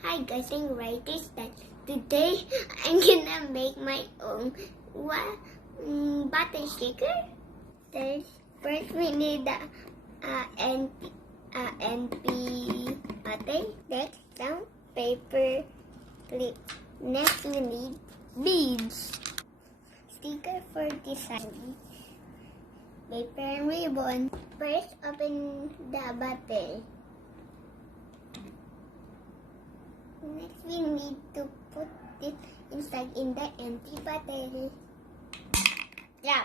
Hi guys, I'm Righties that today I'm gonna make my own butter shaker. First we need NP butter. Next some paper clip. Next we need beads. Sticker for design. Paper and ribbon. First open the butter. Next, we need to put it inside in the empty bottle. Drop.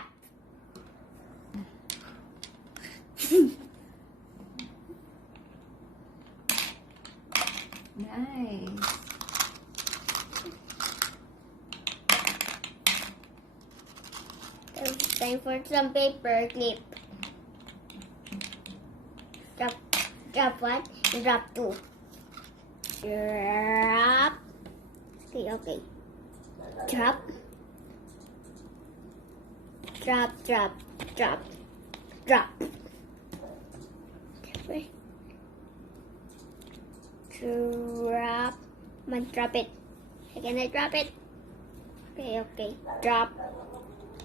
Nice. So, time for some paper clip. Drop one, drop two. Drop. Okay. Drop. Drop. Drop. Drop. Drop. Drop. Drop it. Again, I drop it. Okay. Drop.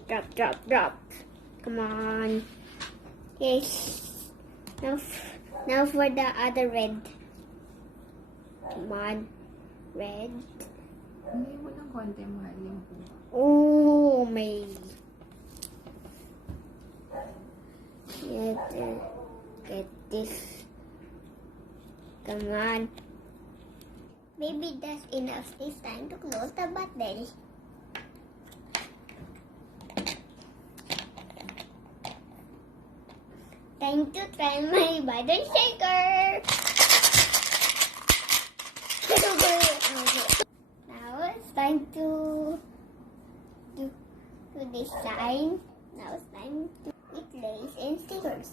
Drop. Drop. Drop. Come on. Yes. Now for the other red. Come on. Red. Hindi mo ng konti mahal yung buha. Oh, may. Get this. Come on. Maybe that's enough. It's time to close the bottle. Time to try my butter shaker. Now it's time to design. Now it's time to put lace and stickers.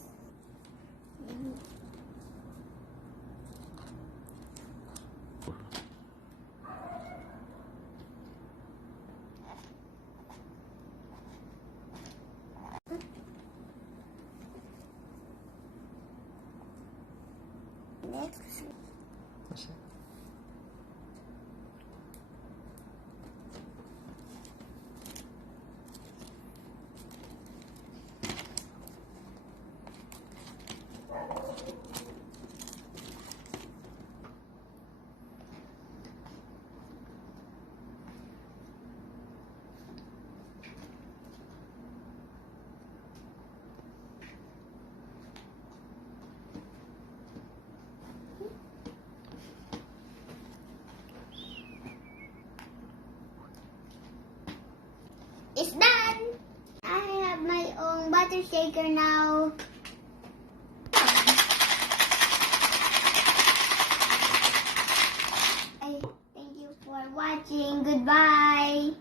Next. It's done! I have my own butter shaker now. Thank you for watching. Goodbye.